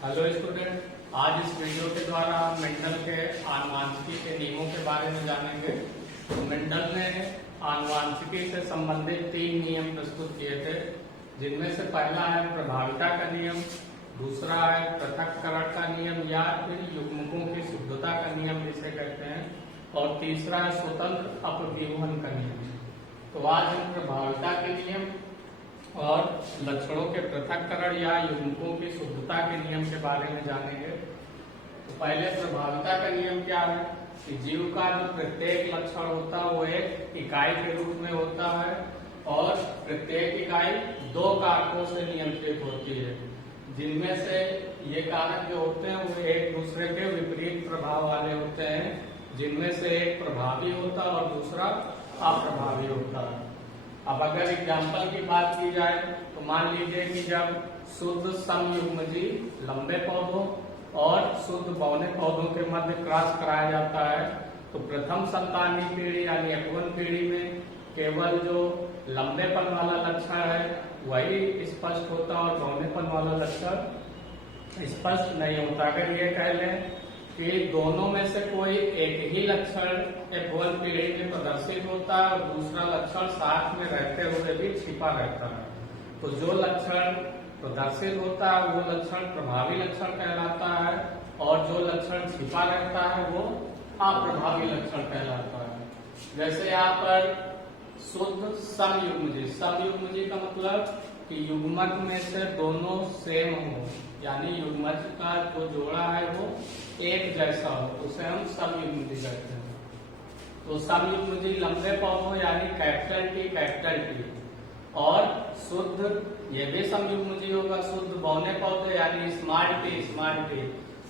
Hello student, आज इस video के द्वारा हम मेंडल के आनुवांशिकी के नियमों के बारे में जानेंगे। तो मेंडल ने आनुवांशिकी से संबंधित 3 नियम प्रस्तुत किए थे, जिनमें से पहला है प्रभाविता का नियम, दूसरा है पृथक्करण का नियम या फिर युग्मकों की शुद्धता का नियम जिसे कहते हैं, और तीसरा है स्वतंत्र अपव्यूहन का नियम। तो आज हम प्रभाविता के नियम और लक्षणों के पृथक्करण या युग्मकों की शुद्धता के नियम के बारे में जानेंगे। तो पहले प्रभाविता का नियम क्या है कि जीव का जो प्रत्येक लक्षण होता है वो एक इकाई के रूप में होता है और प्रत्येक इकाई 2 कारकों से नियंत्रित होती है, जिनमें से ये कारक जो होते हैं वो एक दूसरे के विपरीत प्रभाव वाले होते हैं, जिनमें से एक प्रभावी होता है और दूसरा अप्रभावी होता है। अब अगर एग्जाम्पल की बात की जाए तो मान लीजिए कि जब शुद्ध समयुग्मजीव लंबे पौधों और शुद्ध बौने पौधों के मध्य क्रॉस कराया जाता है, तो प्रथम संतानीय पीढ़ी यानी F1 पीढ़ी में केवल जो लंबेपन वाला लक्षण है वही स्पष्ट होता और बौनेपन वाला लक्षण स्पष्ट नहीं होता। अगर ये कह लें कि दोनों में से कोई एक ही लक्षण F1 पीढ़ी में प्रदर्शित होता है और दूसरा लक्षण साथ में रहते हुए भी छिपा रहता है, तो जो लक्षण प्रदर्शित होता है वो लक्षण प्रभावी लक्षण कहलाता है और जो लक्षण छिपा रहता है वो अप्रभावी लक्षण कहलाता है। जैसे यहाँ पर शुद्ध समयुग्मजीव का मतलब कि युग्मक में से दोनों सेम हो, यानी युग्मक का जो जोड़ा है वो एक जैसा हो, उसे हम समयुग्मजीव कहते हैं। तो समयुग्मजीव लंबे पौधों यानी कैपिटल टी और शुद्ध ये भी समयुग्मजीव होगा, शुद्ध बौने पौधे यानी स्मॉल टी।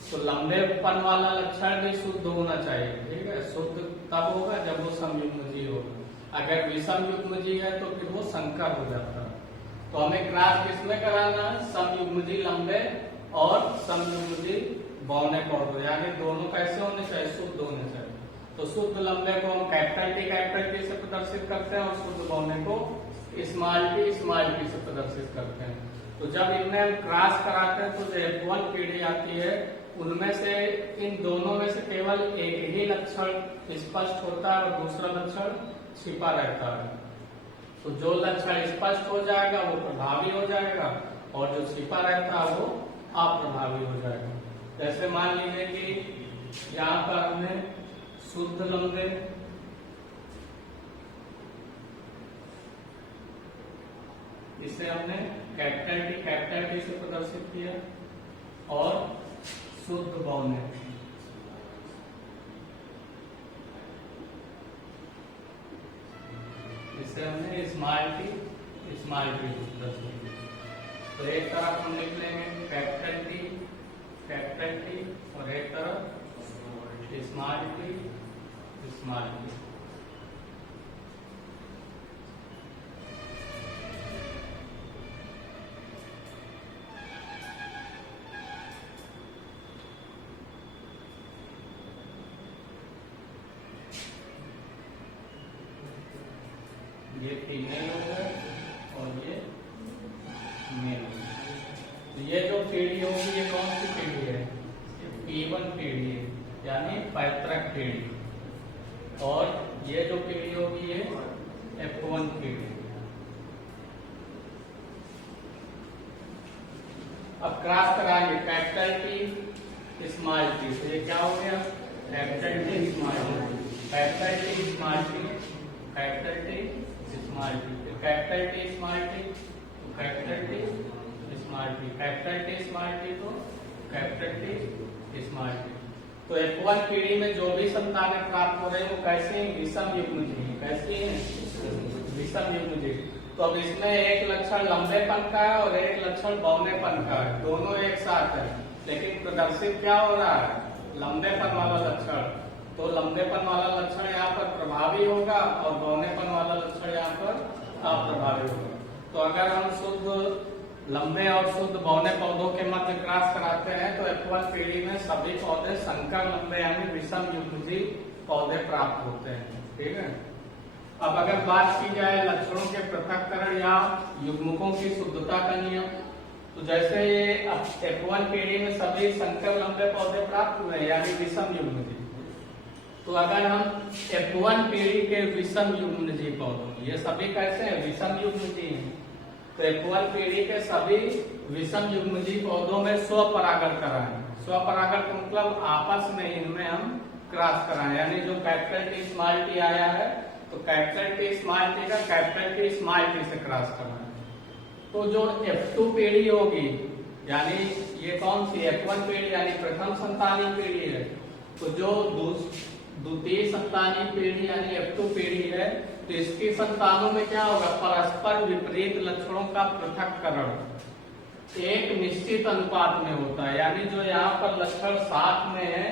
तो लंबेपन वाला लक्षण भी शुद्ध होना चाहिए, ठीक है। शुद्ध तब होगा जब वो समयुग्मजीव होगा, अगर विषम युग्मजीव है तो फिर वो संकर हो जाता है। तो हमें क्रॉस किसमें कराना है? समयुग्मजीव लंबे और समयुग्मजीव बौने पौधे, यानी दोनों कैसे होने चाहिए? शुद्ध होने चाहिए। तो शुद्ध लंबे को हम कैपिटल टी से प्रदर्शित करते हैं और शुद्ध बौने को स्मॉल टी से प्रदर्शित करते हैं। तो जब इनमें हम क्रॉस कराते हैं तो जो F1 पीढ़ी आती है उनमें से इन दोनों में से केवल एक ही लक्षण स्पष्ट होता है और दूसरा लक्षण छिपा रहता है। तो जो लक्षण स्पष्ट हो जाएगा वो प्रभावी हो जाएगा और जो छिपा रहता है वो अप्रभावी हो जाएगा। जैसे मान लीजिए कि यहाँ पर हमने शुद्ध लंबे इसे हमने कैपिटल टी से प्रदर्शित किया और शुद्ध बौने इसे हमने स्मॉल टी से प्रदर्शित किया। तो एक तरफ हम लिख लेंगे कैपिटल टी और एक तरफ स्मॉल टी। ये फीमेल होगा और ये मेल। तो ये जो पीढ़ी होगी ये कौन सी पीढ़ी है? P1 पीढ़ी है, यानी पैतृक पीढ़ी, और ये जो पीढ़ी होगी ये F1 पीढ़ी। अब क्रॉस कराएंगे कैपिटल टी स्मॉल टी, तो ये क्या हो गया? Capital T small T, capital T small T, capital T small T, capital T small T तो capital T small T, capital T small T तो कैपिटल टी स्मॉल टी। तो F1 पीढ़ी में जो भी संतानें प्राप्त हो रही है वो कैसे हैं? विषम युग्मजीव। कैसे हैं? विषम युग्मजीव। तो अब इसमें एक लक्षण लंबेपन का है और एक लक्षण बौनेपन का है, दोनों एक साथ है, लेकिन प्रदर्शित क्या हो रहा है? लंबेपन वाला लक्षण। तो लंबेपन वाला लक्षण यहाँ पर प्रभावी होगा और बौनेपन वाला लक्षण यहाँ पर अप्रभावी होगा। तो अगर हम शुद्ध लंबे और शुद्ध बौने पौधों के मध्य क्रॉस कराते हैं तो F1 पीढ़ी में सभी पौधे संकर लंबे यानी विषम युग्मजीव पौधे प्राप्त होते हैं, ठीक है। अब अगर बात की जाए लक्षणों के पृथक्करण या युग्मकों की शुद्धता का नियम, तो जैसे ये F1 पीढ़ी में सभी संकर लंबे पौधे प्राप्त हुए यानी विषम युग्मजीव। तो अगर हम F1 पीढ़ी के विषम युग्मजीव पौधों, ये सभी कैसे हैं? विषम युग्मजीव हैं। तो F1 पीढ़ी के सभी विषम युग्मजीव पौधों में स्वपरागण कराएं। स्वपरागण का मतलब आपस में इनमें हम क्रॉस कराएं, यानी जो कैपिटल टी स्मॉल टी आया है तो कैपिटल टी स्मॉल टी का कैपिटल टी स्मॉल टी से क्रॉस कराएं। तो जो F2 पीढ़ी होगी, यानी ये कौन सी F1 पीढ़ी यानी प्रथम संतानी पीढ़ी है, तो जो द्वितीय संतानी पीढ़ी यानी F2 पीढ़ी है, तो इसकी संतानों में क्या होगा? परस्पर विपरीत लक्षणों का पृथक्करण एक निश्चित अनुपात में होता है, यानी जो यहाँ पर लक्षण साथ में है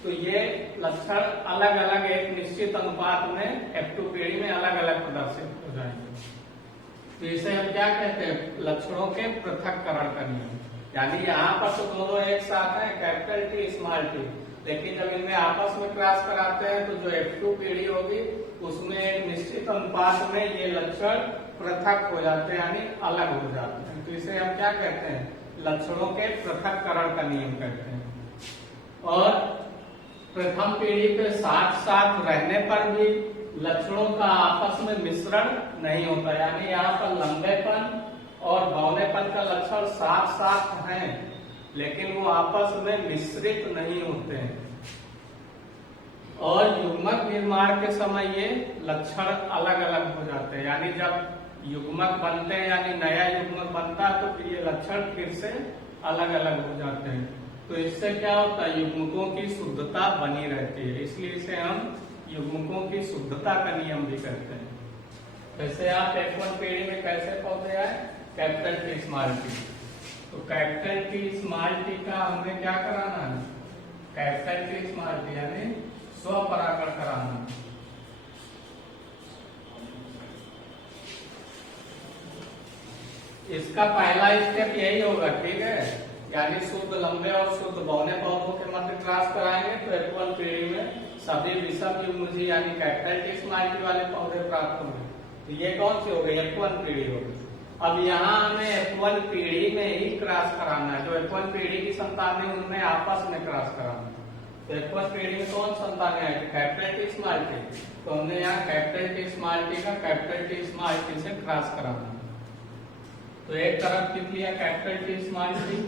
तो ये लक्षण अलग अलग एक निश्चित अनुपात में F2 पीढ़ी में अलग अलग प्रदर्शित हो जाएंगे। तो इसे हम क्या कहते हैं? लक्षणों के पृथक्करण का नियम। यानी यहाँ पर तो दोनों एक साथ हैं कैपिटल टी स्मॉल टी, लेकिन जब इनमें आपस में क्रॉस कराते हैं तो जो F2 पीढ़ी होगी उसमें एक निश्चित अनुपात में ये लक्षण पृथक हो जाते हैं यानी अलग हो जाते हैं। तो इसे हम क्या कहते हैं? लक्षणों के पृथक्करण का नियम कहते हैं। और प्रथम पीढ़ी पे साथ साथ रहने पर भी लक्षणों का आपस में मिश्रण नहीं होता, यानी यहाँ पर लंबेपन और बौनेपन का लक्षण साथ साथ हैं लेकिन वो आपस में मिश्रित नहीं होते हैं। और युग्मक निर्माण के समय ये लक्षण अलग अलग हो जाते हैं, यानी जब युग्मक बनते हैं यानी नया युग्मक बनता है तो फिर ये लक्षण फिर से अलग अलग हो जाते हैं। तो इससे क्या होता है? युग्मकों की शुद्धता बनी रहती है, इसलिए इसे हम युग्मकों की शुद्धता का नियम भी कहते हैं। वैसे आप F1 पीढ़ी में कैसे पौधे आए? Capital T small T. तो कैपिटल टी स्मॉल टी का हमें क्या कराना है? कैपिटल टी स्मॉल टी यानी स्वपरागण कराना। इसका पहला स्टेप यही होगा, ठीक है, यानी शुद्ध लंबे और शुद्ध बौने पौधों के मध्य क्रॉस कराएंगे तो F1 पीढ़ी में सभी विषम युग्मजीव यानी कैपिटल टी स्मॉल टी वाले पौधे प्राप्त होंगे। तो ये कौन सी हो गई? F1 पीढ़ी होगी। अब यहाँ हमें F1 पीढ़ी में ही क्रॉस कराना है, जो F1 पीढ़ी की संतान है उनमें आपस में क्रॉस कराना है। तो F1 पीढ़ी में कौन संतान है? Capital T small T. तो हमने यहाँ कैपिटल टी स्मॉल टी का कैपिटल टी स्मॉल टी से क्रॉस कराना है। तो एक तरफ लिख लिया कैपिटल टी स्मॉल टी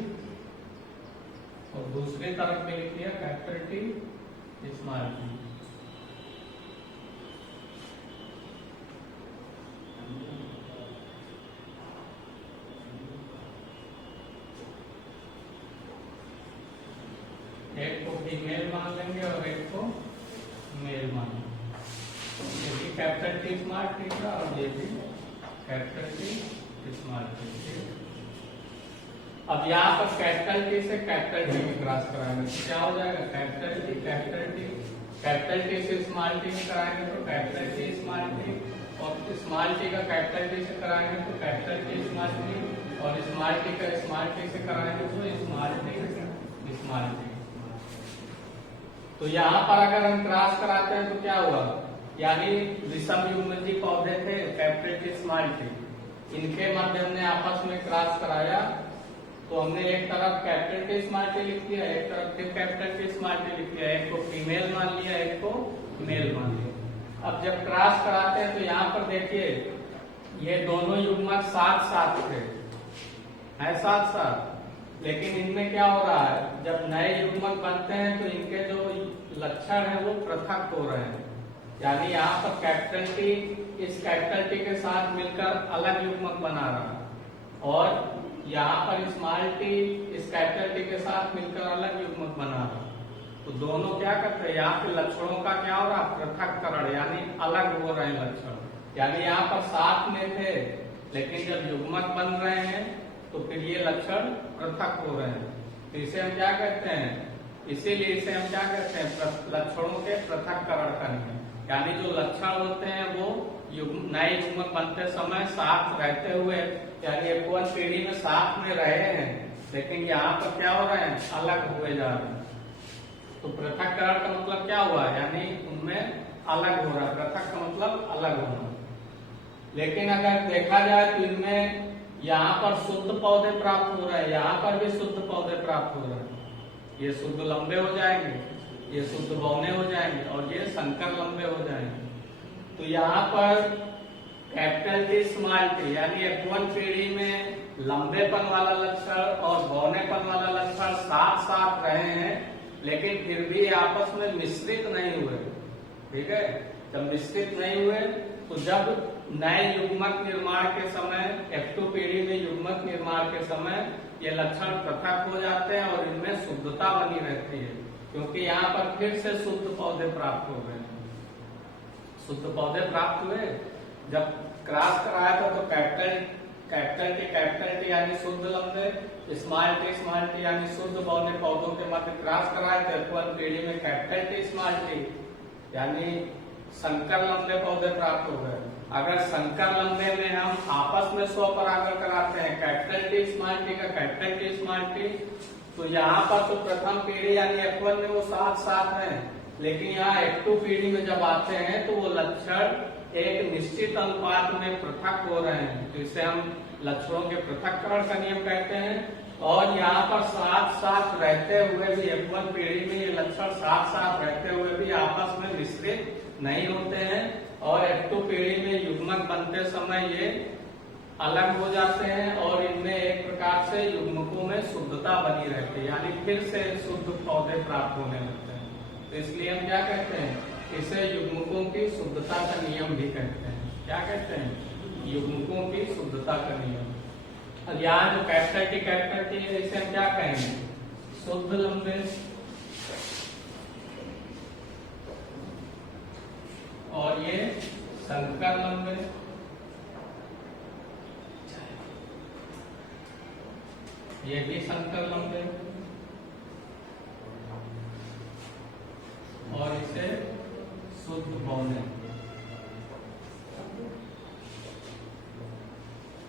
और दूसरी तरफ में लिख लिया कैपिटल टी स्मॉल टी। एक को फीमेल मान लेंगे और एक को मेल मान लेंगे। ये भी कैपिटल टी स्मॉल टी का और ये भी कैपिटल टी स्मॉल टी। अब यहाँ पर कैपिटल टी से कैपिटल टी में क्रॉस कराएंगे तो क्या हो जाएगा? कैपिटल टी कैपिटल टी से स्मॉल टी में कराएंगे तो कैपिटल टी स्मॉल टी, और स्मॉल टी का कैपिटल टी से कराएंगे तो कैपिटल टी स्मॉल टी, और स्मॉल टी का स्मॉल टी से कराएंगे तो स्मॉल टी स्मॉल टी। तो यहाँ पर अगर हम क्रॉस कराते हैं तो क्या हुआ? यानी विषम युग्मजीव पौधे थे कैपिटल टी स्मॉल टी, इनके मध्य हमने आपस में क्रॉस कराया तो हमने एक तरफ कैपिटल टी स्मॉल टी लिख दिया, एक तरफ फिर कैपिटल टी स्मॉल टी लिख दिया, एक को फीमेल मान लिया, एक को मेल मान लिया। अब जब क्रॉस कराते हैं तो यहाँ पर देखिए ये दोनों युग्मक साथ साथ थे, है साथ साथ, लेकिन इनमें क्या हो रहा है? जब नए युग्मक बनते हैं तो इनके जो लक्षण है वो पृथक हो रहे हैं, यानी यहाँ पर कैपिटल टी इस कैपिटल टी के साथ मिलकर अलग युग्मक बना रहा है और यहाँ पर स्मॉल टी इस कैपिटल टी के साथ मिलकर अलग युग्मक बना रहा है। तो दोनों क्या करते हैं? यहाँ पे लक्षणों का क्या हो रहा है? पृथक्करण, यानी अलग हो रहे हैं लक्षण। यानी यहाँ पर साथ में थे लेकिन जब युग्मक बन रहे हैं तो फिर ये लक्षण पृथक हो रहे हैं। तो इसे हम क्या कहते हैं? इसीलिए इसे हम क्या कहते हैं? लक्षणों के पृथक्करण का नियम। यानी जो लक्षण होते हैं वो नए युग्मक बनते समय साथ रहते हुए, यानी F1 पीढ़ी में साथ में रहे हैं लेकिन यहाँ पर क्या हो रहे हैं? अलग हुए जा रहे हैं। तो पृथक्करण का मतलब क्या हुआ? यानी उनमें अलग हो रहा है, पृथक का मतलब अलग होना। लेकिन अगर देखा जाए तो इनमें यहाँ पर शुद्ध पौधे प्राप्त हो रहे हैं, यहाँ पर भी शुद्ध पौधे प्राप्त हो रहे हैं। ये शुद्ध लंबे हो जाएंगे, ये शुद्ध बौने हो जाएंगे और ये संकर लंबे हो जाएंगे। तो यहाँ पर कैपिटल टी स्मॉल टी यानी F1 पीढ़ी में लंबेपन वाला लक्षण और बौनेपन वाला लक्षण साथ साथ रहे हैं, लेकिन फिर भी आपस में मिश्रित नहीं हुए। ठीक है, जब मिश्रित नहीं हुए तो जब नए युग्मक निर्माण के समय F2 पीढ़ी में युग्मक निर्माण के समय ये लक्षण पृथक हो जाते हैं और इनमें शुद्धता बनी रहती है, क्योंकि यहाँ पर फिर से शुद्ध पौधे प्राप्त हो गए। शुद्ध पौधे प्राप्त हुए, जब क्रॉस कराया था तो कैपिटल टी यानी शुद्ध लंबे, स्मॉल टी यानी शुद्ध बौने पौधों के मध्य क्रॉस कराए थे F1 पीढ़ी में कैपिटल टी स्मॉल टी यानी संकर लंबे पौधे प्राप्त हो गए। अगर संकर लंबे में हम आपस में स्वपरागण कराते हैं कैपिटल टी स्मॉल टी का कैपिटल टी स्मॉल टी, तो यहाँ पर तो प्रथम पीढ़ी यानी F1 में वो साथ साथ है, लेकिन यहाँ F2 पीढ़ी में जब आते हैं तो वो लक्षण एक निश्चित अनुपात में पृथक हो रहे हैं, तो इसे हम लक्षणों के पृथक्करण का नियम कहते हैं। और यहाँ पर साथ साथ रहते हुए भी F1 पीढ़ी में ये लक्षण साथ साथ रहते हुए भी आपस में मिश्रित नहीं होते हैं और F2 पीढ़ी में युग्मक बनते समय ये अलग हो जाते हैं और इनमें एक प्रकार से युग्मकों में शुद्धता बनी रहती है, यानी फिर से शुद्ध पौधे प्राप्त होने लगते हैं। तो इसलिए हम क्या कहते हैं, इसे युग्मकों की शुद्धता का नियम भी कहते हैं। क्या कहते हैं, युग्मकों की शुद्धता का नियम। और यहाँ जो कैपिटल टी है इसे हम क्या कहेंगे, शुद्ध लंबे, और ये संकर लंबे, ये भी संकर लंबे, और इसे शुद्ध बौने।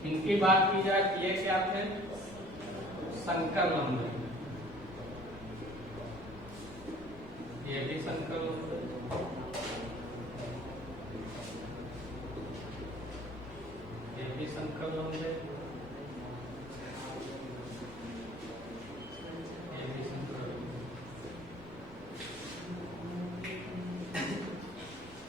इनकी बात की जाए ये क्या थे, संकर लंबे, ये भी संकर लंबे, ये भी संकर लंबे, ये भी संकर लंबे।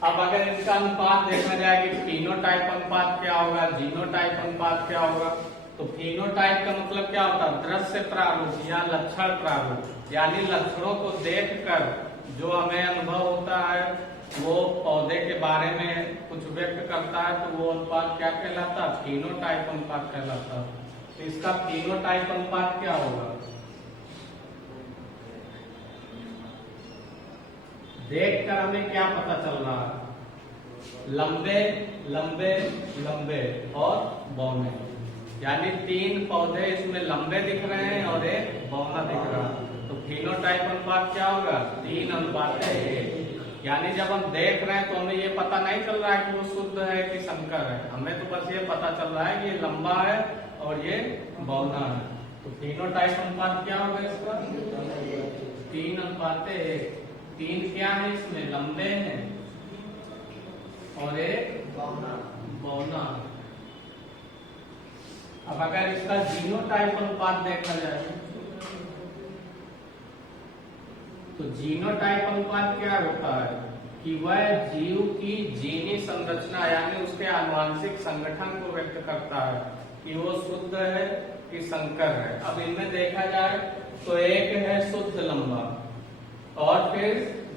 अब अगर इनका अनुपात देखा जाए कि फिनोटाइप अनुपात क्या होगा, जीनोटाइप अनुपात क्या होगा, तो फिनोटाइप का मतलब क्या होता है, दृश्य प्रारूप या लक्षण प्रारूप, यानी लक्षणों को देखकर जो हमें अनुभव होता है वो पौधे के बारे में कुछ व्यक्त करता है, तो वो अनुपात क्या कहलाता है, फिनोटाइप अनुपात कहलाता है। तो इसका फिनोटाइप अनुपात क्या होगा, देखकर हमें क्या पता चल रहा है, लंबे लंबे लंबे और बौने, यानी 3 पौधे इसमें लंबे दिख रहे हैं और एक बौना दिख रहा है। तो फिनोटाइप अनुपात क्या होगा, 3:1। यानी जब हम देख रहे हैं तो हमें ये पता नहीं चल रहा है कि वो शुद्ध है कि संकर है, हमें तो बस ये पता चल रहा है कि ये लंबा है और ये बौना है। तो फिनोटाइप अनुपात क्या होगा इसका, 3:1। 3 क्या है इसमें, लंबे हैं और एक बौना। अब अगर इसका जीनोटाइप अनुपात देखा जाए तो जीनोटाइप अनुपात क्या होता है कि वह जीव की जीनी संरचना यानी उसके आनुवांशिक संगठन को व्यक्त करता है कि वो शुद्ध है कि संकर है। अब इनमें देखा जाए तो एक है शुद्ध लंबा और फिर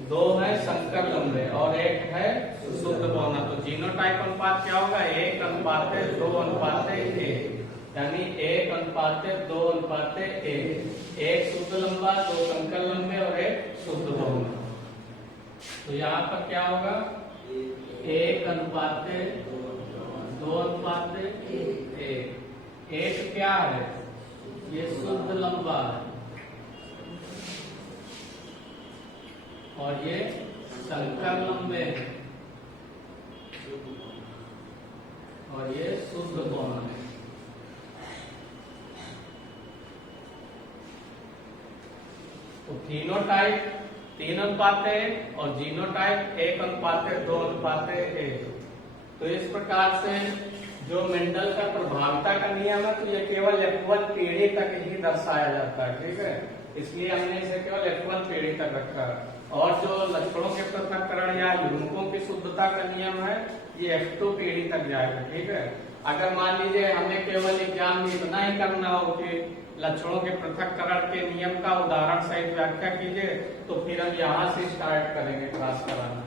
2 है संकर लंबे और एक है शुद्ध बौना। तो जीनोटाइप अनुपात क्या होगा, 1:2:1, यानी 1:2:1। एक शुद्ध लंबा, 2 संकर लंबे और एक शुद्ध बौना। तो यहाँ पर क्या होगा, 1:2:1। एक क्या है, ये शुद्ध लंबा है और ये संकर लंबे और ये शुद्ध बौना है। तो फिनोटाइप 3:1 और जीनोटाइप 1:2:1। तो इस प्रकार से जो मेंडल का प्रभावता का नियम है, तो ये केवल F1 पीढ़ी तक ही दर्शाया जाता है, ठीक है। इसलिए हमने इसे केवल F1 पीढ़ी तक रखा है। और जो लक्षणों के पृथक्करण या युग्मकों की शुद्धता का नियम है, ये F2 पीढ़ी तक जाएगा, ठीक है। अगर मान लीजिए हमें केवल एग्जाम में इतना ही करना हो कि लक्षणों के पृथक्करण के नियम का उदाहरण सहित व्याख्या कीजिए, तो फिर हम यहाँ से स्टार्ट करेंगे क्लास कराना,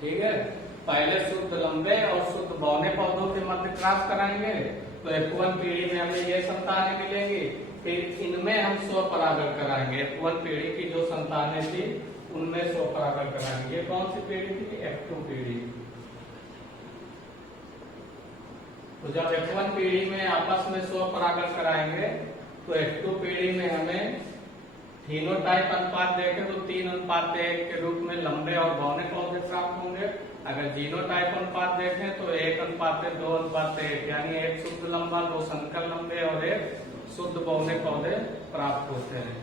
ठीक है। पहले शुद्ध लंबे और शुद्ध बौने पौधों के मध्य क्रॉस कराएंगे, तो F1 पीढ़ी में हमें ये संतानें मिलेंगी। फिर इनमें हम स्वपरागण कराएंगे, F1 पीढ़ी की जो संतानें थी उनमें स्वपरागण कराएंगे। ये कौन सी पीढ़ी थी? F2 पीढ़ी। तो जब F1 पीढ़ी में आपस में स्वपरागण कराएंगे, तो F2 पीढ़ी में हमें फिनोटाइप अनुपात देखें तो 3:1 के रूप में लंबे और बौने पौधे प्राप्त होंगे। अगर जीनोटाइप अनुपात देखें तो 1:2:1, यानी एक शुद्ध लंबा, 2 संकर लंबे और एक शुद्ध बौने पौधे प्राप्त होते हैं।